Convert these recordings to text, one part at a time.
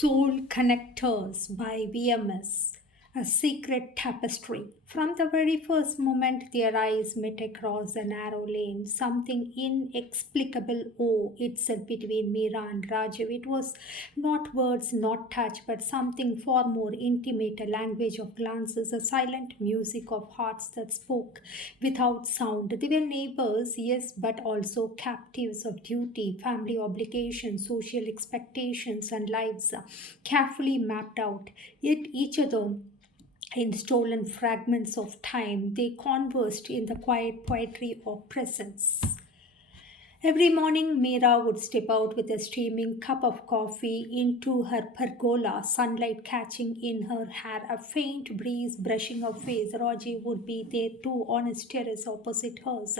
Soul Connectors by VMS, a secret tapestry. From the very first moment their eyes met across the narrow lane, something inexplicable awe itself between Mira and Rajiv. It was not words, not touch, but something far more intimate, a language of glances, a silent music of hearts that spoke without sound. They were neighbors, yes, but also captives of duty, family obligations, social expectations, and lives carefully mapped out. Yet each other in stolen fragments of time, they conversed in the quiet poetry of presence. Every morning, Meera would step out with a steaming cup of coffee into her pergola, sunlight catching in her hair, a faint breeze brushing her face. Raji would be there too on his terrace opposite hers,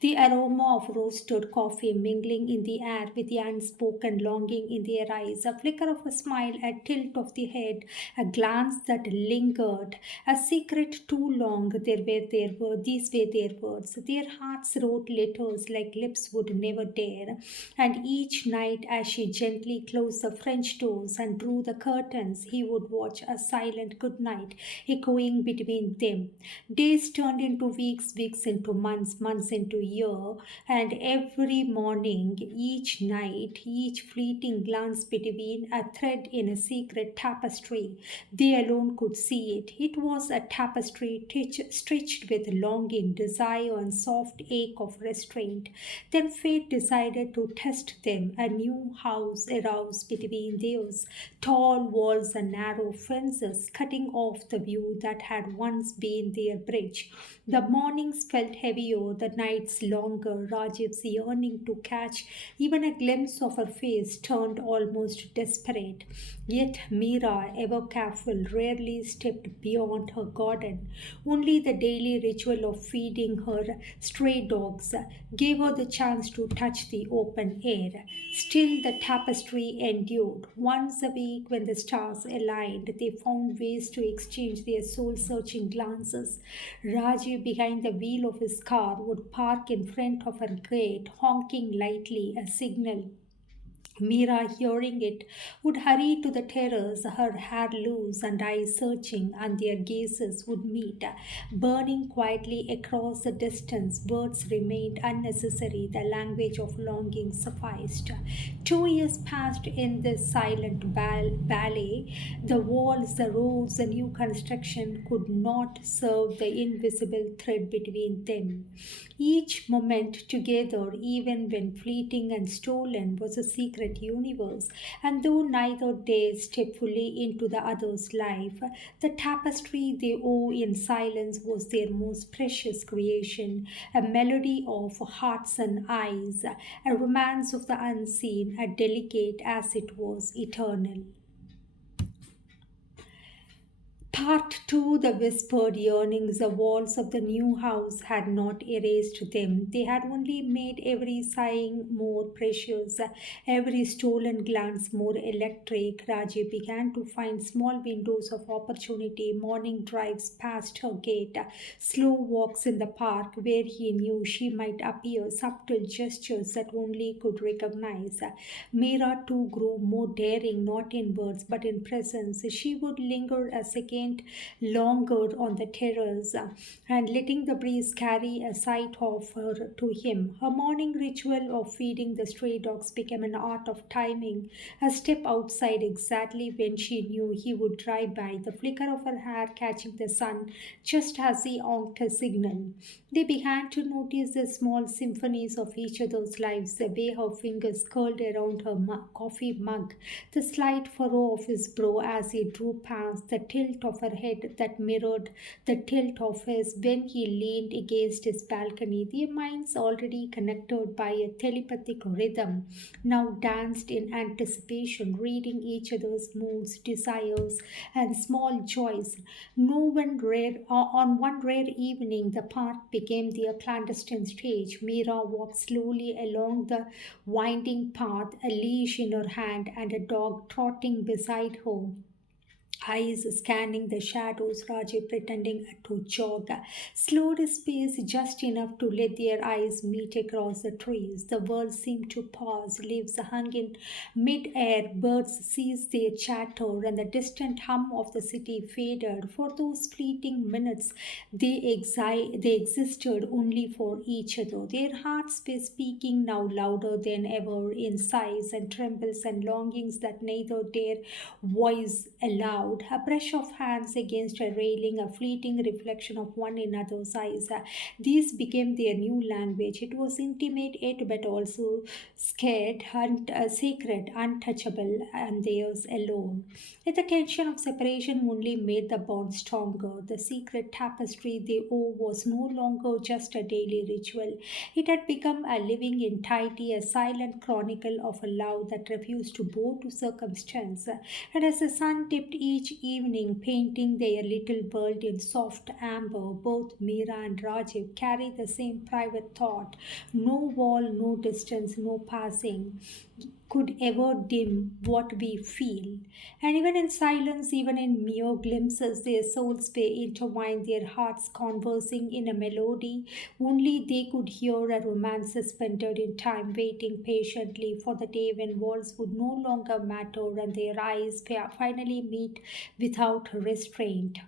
the aroma of roasted coffee mingling in the air with the unspoken longing in their eyes, a flicker of a smile, a tilt of the head, a glance that lingered, a secret too long. These were their words. Their hearts wrote letters like lips would never dare. And each night, as she gently closed the French doors and drew the curtains, he would watch a silent good night echoing between them. Days turned into weeks, weeks into months, months into year, and every morning, each night, each fleeting glance between a thread in a secret tapestry. They alone could see it. It was a tapestry stitched with longing, desire, and soft ache of restraint. Then fate decided to test them. A new house arose between theirs, tall walls and narrow fences, cutting off the view that had once been their bridge. The mornings felt heavier, the nights longer. Rajiv's yearning to catch even a glimpse of her face turned almost desperate. Yet Meera, ever careful, rarely stepped beyond her garden. Only the daily ritual of feeding her stray dogs gave her the chance to touch the open air. Still, the tapestry endured. Once a week, when the stars aligned, they found ways to exchange their soul searching glances. Rajiv, behind the wheel of his car, would park in front of her gate, honking lightly, a signal. Mira, hearing it, would hurry to the terrace, her hair loose and eyes searching, and their gazes would meet. Burning quietly across the distance, words remained unnecessary, the language of longing sufficed. 2 years passed in this silent ballet. The walls, the roads, the new construction could not serve the invisible thread between them. Each moment together, even when fleeting and stolen, was a secret universe, and though neither dared step fully into the other's life, the tapestry they wove in silence was their most precious creation, a melody of hearts and eyes, a romance of the unseen, as delicate as it was eternal. Part 2. The whispered yearnings. The walls of the new house had not erased them. They had only made every sighing more precious, every stolen glance more electric. Raji began to find small windows of opportunity, morning drives past her gate, slow walks in the park where he knew she might appear, subtle gestures that only could recognize. Mira too grew more daring, not in words but in presence. She would linger a second longer on the terrace and letting the breeze carry a sight of her to him. Her morning ritual of feeding the stray dogs became an art of timing, a step outside exactly when she knew he would drive by, the flicker of her hair catching the sun just as he honked a signal. They began to notice the small symphonies of each other's lives, the way her fingers curled around her coffee mug, the slight furrow of his brow as he drew past, the tilt of her head that mirrored the tilt of his when he leaned against his balcony. Their minds, already connected by a telepathic rhythm, now danced in anticipation, reading each other's moods, desires, and small joys. On one rare evening, the park became their clandestine stage. Mira walked slowly along the winding path, a leash in her hand and a dog trotting beside her, eyes scanning the shadows, Rajiv pretending to jog, slowed his pace just enough to let their eyes meet across the trees. The world seemed to pause, leaves hung in mid-air, birds ceased their chatter, and the distant hum of the city faded. For those fleeting minutes, they existed only for each other. Their hearts were speaking now louder than ever in sighs and trembles and longings that neither dare voice aloud. A brush of hands against a railing, a fleeting reflection of one another's eyes. These became their new language. It was intimate yet but also scared, sacred, untouchable, and theirs alone. Yet the tension of separation only made the bond stronger. The secret tapestry they wove was no longer just a daily ritual. It had become a living entity, a silent chronicle of a love that refused to bow to circumstance. And as the sun dipped each evening, painting their little world in soft amber, both Meera and Rajiv carried the same private thought. No wall, no distance, no passing could ever dim what we feel. And even in silence, even in mere glimpses, their souls were intertwined, their hearts conversing in a melody only they could hear, a romance suspended in time, waiting patiently for the day when walls would no longer matter and their eyes finally meet without restraint.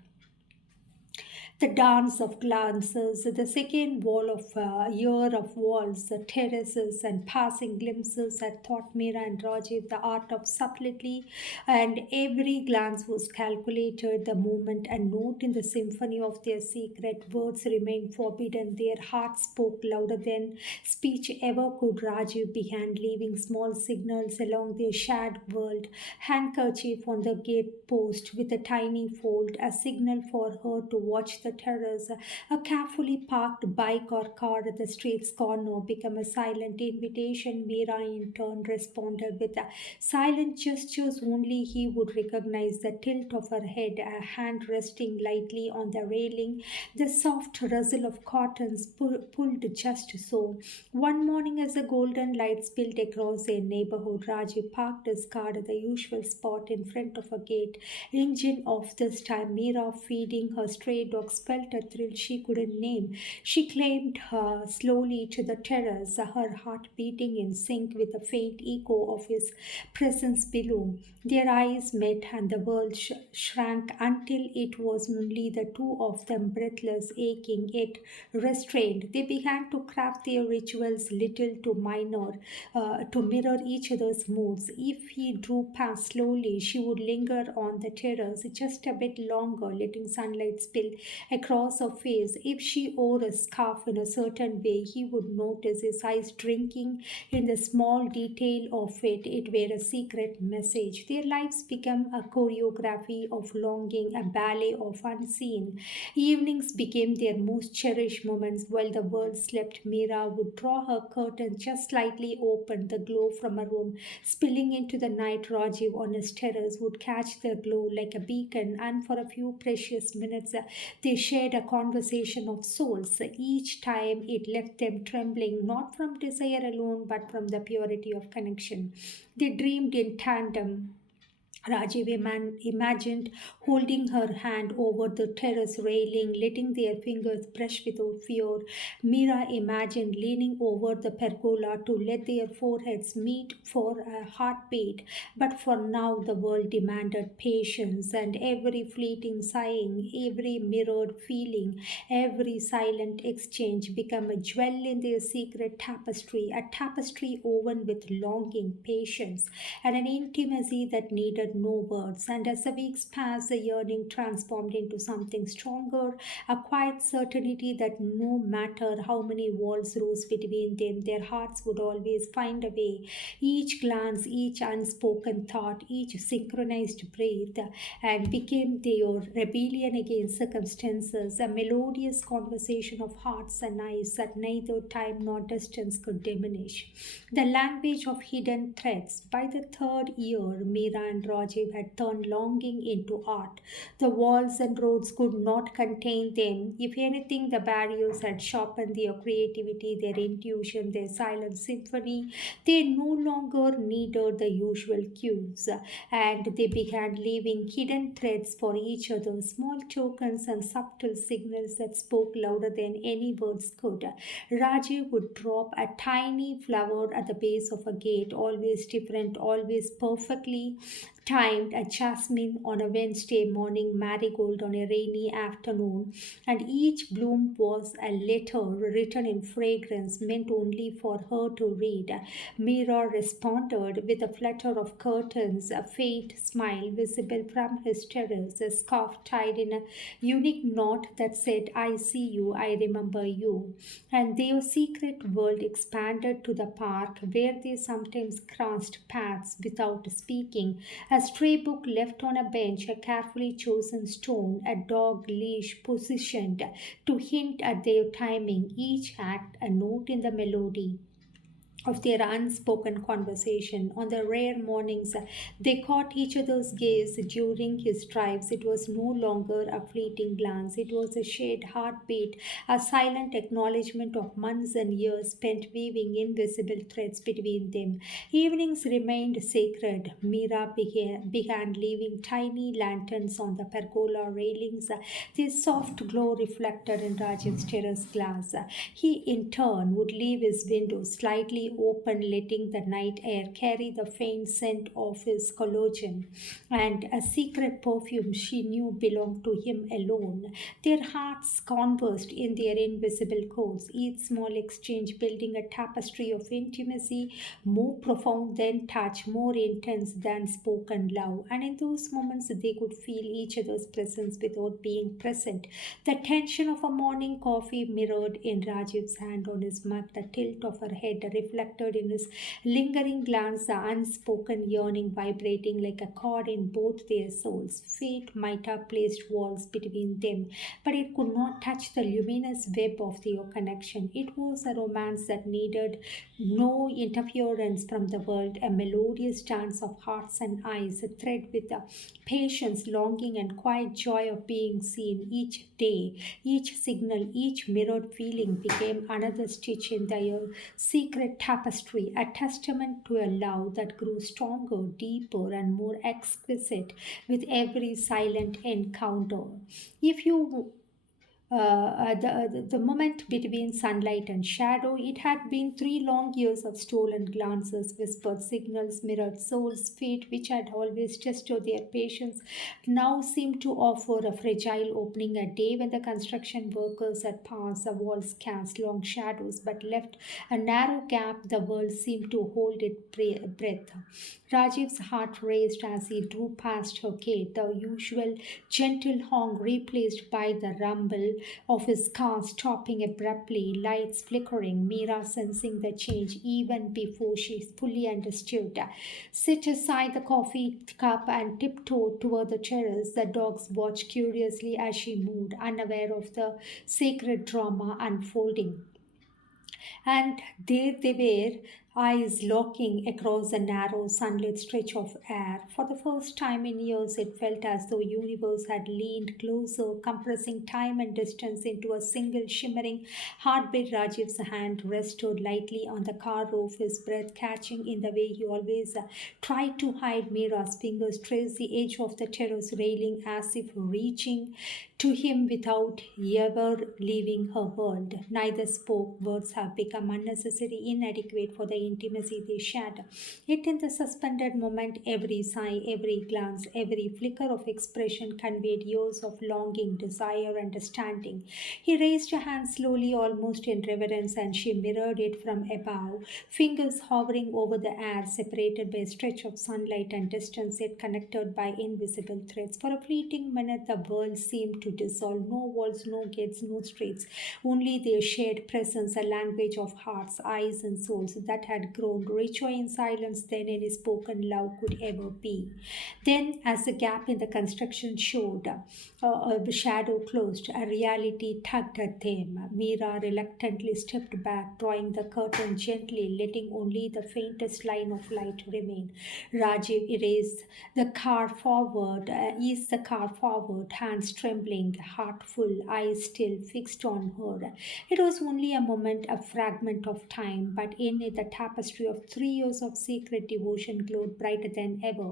The dance of glances, the second wall of year of walls, the terraces and passing glimpses had taught Meera and Rajiv the art of subtlety, and every glance was calculated, the moment and note in the symphony of their secret. Words remained forbidden, their hearts spoke louder than speech ever could. Rajiv began leaving small signals along their shared world, handkerchief on the gate post with a tiny fold, a signal for her to watch the terrace. A carefully parked bike or car at the street's corner became a silent invitation. Mira, in turn, responded with silent gestures only he would recognize, the tilt of her head, a hand resting lightly on the railing, the soft rustle of cottons pulled just so. One morning, as the golden light spilled across their neighborhood, Rajiv parked his car at the usual spot in front of a gate. Engine off this time, Mira, feeding her stray dogs, felt a thrill she couldn't name. She climbed her slowly to the terrace, her heart beating in sync with the faint echo of his presence below. Their eyes met, and the world shrank until it was only the two of them, breathless, aching, yet restrained. They began to craft their rituals, little to minor, to mirror each other's moods. If he drew past slowly, she would linger on the terrace just a bit longer, letting sunlight spill across her face. If she wore a scarf in a certain way, he would notice his eyes drinking in the small detail of it. It were a secret message. Their lives became a choreography of longing, a ballet of unseen. Evenings became their most cherished moments while the world slept. Mira would draw her curtain just slightly open, the glow from a room spilling into the night. Rajiv on his terrace would catch the glow like a beacon, and for a few precious minutes they shared a conversation of souls. Each time it left them trembling, not from desire alone, but from the purity of connection. They dreamed in tandem. Rajiv imagined holding her hand over the terrace railing, letting their fingers brush without fear. Mira imagined leaning over the pergola to let their foreheads meet for a heartbeat. But for now, the world demanded patience, and every fleeting sighing, every mirrored feeling, every silent exchange became a jewel in their secret tapestry, a tapestry woven with longing, patience, and an intimacy that needed no words. And as the weeks passed, the yearning transformed into something stronger, a quiet certainty that no matter how many walls rose between them, their hearts would always find a way. Each glance, each unspoken thought, each synchronized breath, and became their rebellion against circumstances, a melodious conversation of hearts and eyes that neither time nor distance could diminish. The language of hidden threads. By the third year, Mira and Roy Rajiv had turned longing into art. The walls and roads could not contain them. If anything, the barriers had sharpened their creativity, their intuition, their silent symphony. They no longer needed the usual cues, and they began leaving hidden threads for each other, small tokens and subtle signals that spoke louder than any words could. Rajiv would drop a tiny flower at the base of a gate, always different, always perfectly timed, a jasmine on a Wednesday morning, marigold on a rainy afternoon, and each bloom was a letter written in fragrance meant only for her to read. Mira responded with a flutter of curtains, a faint smile visible from his terrace, a scarf tied in a unique knot that said, I see you, I remember you. And their secret world expanded to the park where they sometimes crossed paths without speaking. A stray book left on a bench, a carefully chosen stone, a dog leash positioned to hint at their timing, each act a note in the melody of their unspoken conversation. On the rare mornings they caught each other's gaze during his drives, it was no longer a fleeting glance. It was a shared heartbeat, a silent acknowledgement of months and years spent weaving invisible threads between them. Evenings remained sacred. Mira began leaving tiny lanterns on the pergola railings. Their soft glow reflected in Rajiv's terrace glass. He, in turn, would leave his window slightly open, letting the night air carry the faint scent of his collagen and a secret perfume she knew belonged to him alone. Their hearts conversed in their invisible codes, each small exchange building a tapestry of intimacy more profound than touch, more intense than spoken love. And in those moments, they could feel each other's presence without being present. The tension of a morning coffee mirrored in Rajiv's hand on his mug, the tilt of her head reflected in his lingering glance, the unspoken yearning vibrating like a chord in both their souls. Fate might have placed walls between them, but it could not touch the luminous web of their connection. It was a romance that needed no interference from the world, a melodious dance of hearts and eyes, a thread with the patience, longing, and quiet joy of being seen. Each day, each signal, each mirrored feeling became another stitch in their secret tapestry, a testament to a love that grew stronger, deeper, and more exquisite with every silent encounter. If you the moment between sunlight and shadow. It had been 3 long years of stolen glances, whispered signals, mirrored souls. Fate, which had always tested their patience, now seemed to offer a fragile opening. A day when the construction workers had passed, the walls cast long shadows but left a narrow gap. The world seemed to hold its breath. Rajiv's heart raced as he drew past her gate, the usual gentle honk replaced by the rumble of his car stopping abruptly, lights flickering, Mira sensing the change even before she fully understood. Sit aside the coffee cup and tiptoed toward the terrace. The dogs watched curiously as she moved, unaware of the sacred drama unfolding. And there they were, eyes locking across a narrow, sunlit stretch of air. For the first time in years, it felt as though universe had leaned closer, compressing time and distance into a single shimmering heartbeat. Rajiv's hand rested lightly on the car roof, his breath catching in the way he always tried to hide. Mira's fingers traced the edge of the terrace railing as if reaching to him without ever leaving her world. Neither spoke. Words have become unnecessary, inadequate for the intimacy they shared. Yet, in the suspended moment, every sigh, every glance, every flicker of expression conveyed years of longing, desire, understanding. He raised a hand slowly, almost in reverence, and she mirrored it from above, fingers hovering over the air, separated by a stretch of sunlight and distance, yet connected by invisible threads. For a fleeting minute, the world seemed to dissolve. No walls, no gates, no streets, only their shared presence, a language of hearts, eyes, and souls that had grown richer in silence than any spoken love could ever be. Then, as the gap in the construction showed, a shadow closed, a reality tugged at them. Mira reluctantly stepped back, drawing the curtain gently, letting only the faintest line of light remain. Rajiv eased the car forward, hands trembling, heart full, eyes still fixed on her. It was only a moment, a fragment of time, but in it the tapestry of 3 years of secret devotion glowed brighter than ever.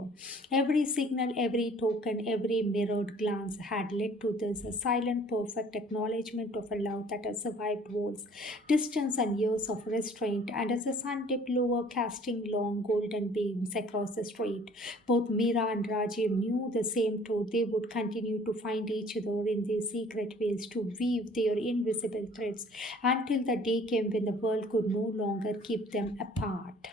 Every signal, every token, every mirrored glance had led to this a silent, perfect acknowledgement of a love that has survived walls, distance, and years of restraint. And as the sun dipped lower, casting long golden beams across the street, both Mira and Rajiv knew the same truth. They would continue to find each other in these secret ways to weave their invisible threads until the day came when the world could no longer keep them apart.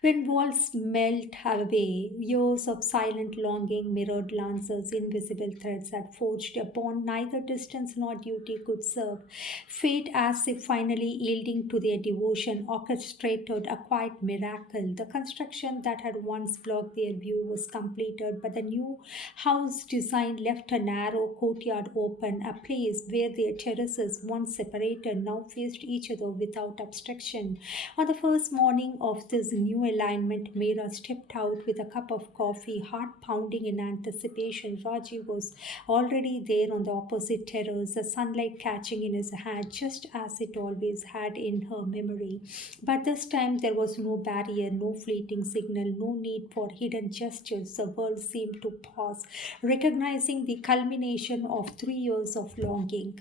When walls melt away, years of silent longing, mirrored lances, invisible threads had forged a bond neither distance nor duty could serve. Fate, as if finally yielding to their devotion, orchestrated a quiet miracle. The construction that had once blocked their view was completed, but the new house design left a narrow courtyard open, a place where their terraces, once separated, now faced each other without obstruction. On the first morning of this new alignment, Meera stepped out with a cup of coffee, heart pounding in anticipation. Rajiv was already there on the opposite terrace, the sunlight catching in his hand just as it always had in her memory. But this time there was no barrier, no fleeting signal, no need for hidden gestures. The world seemed to pause, recognizing the culmination of 3 years of longing.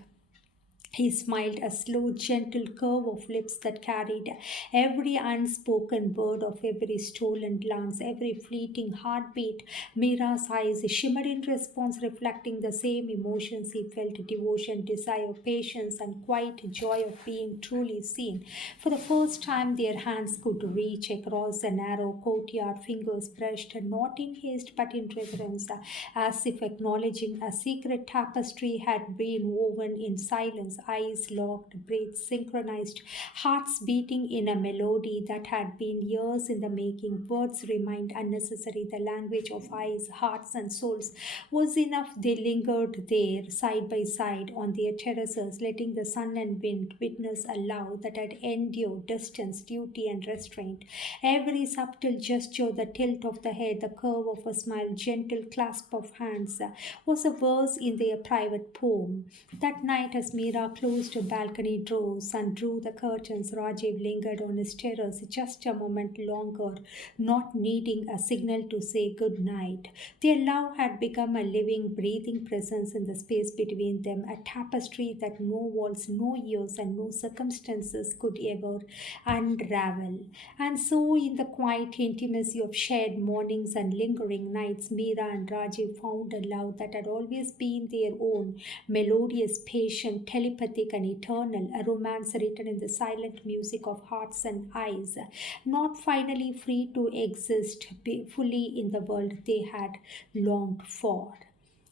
He smiled, a slow, gentle curve of lips that carried every unspoken word of every stolen glance, every fleeting heartbeat. Mira's eyes shimmered in response, reflecting the same emotions he felt: devotion, desire, patience, and quiet joy of being truly seen. For the first time, their hands could reach across the narrow courtyard, fingers brushed, not in haste but in reverence, as if acknowledging a secret tapestry had been woven in silence. Eyes locked, breaths synchronized, hearts beating in a melody that had been years in the making. Words remained unnecessary. The language of eyes, hearts, and souls was enough. They lingered there, side by side, on their terraces, letting the sun and wind witness a love that had endured distance, duty, and restraint. Every subtle gesture, the tilt of the head, the curve of a smile, gentle clasp of hands, was a verse in their private poem. That night, as Mira closed her balcony doors and drew the curtains, Rajiv lingered on his terrace just a moment longer, not needing a signal to say good night. Their love had become a living, breathing presence in the space between them, a tapestry that no walls, no years, and no circumstances could ever unravel. And so, in the quiet intimacy of shared mornings and lingering nights, Mira and Rajiv found a love that had always been their own: melodious, patient, telepathic, and eternal, a romance written in the silent music of hearts and eyes, not finally free to exist fully in the world they had longed for.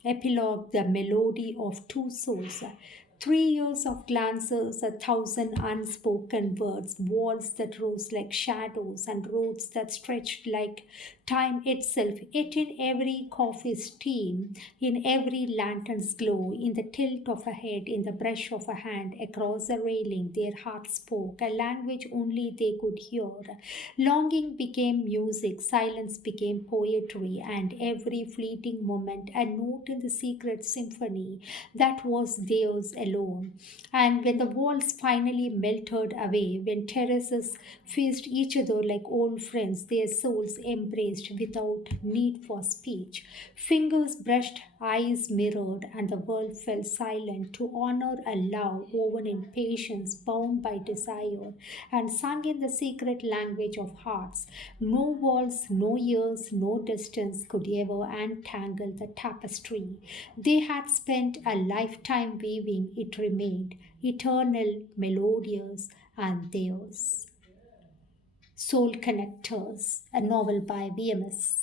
Epilogue: the melody of two souls. 3 years of glances, 1,000 unspoken words, walls that rose like shadows, and roads that stretched like time itself. It in every coffee steam, in every lantern's glow, in the tilt of a head, in the brush of a hand across a railing, their hearts spoke a language only they could hear. Longing became music, silence became poetry, and every fleeting moment a note in the secret symphony that was theirs alone. And when the walls finally melted away, when terraces faced each other like old friends, their souls embraced without need for speech. Fingers brushed, eyes mirrored, and the world fell silent to honor a love woven in patience, bound by desire, and sung in the secret language of hearts. No walls, no years, no distance could ever untangle the tapestry. They had spent a lifetime weaving, it remained eternal, melodious, and theirs. Soul Connectors, a novel by VMS.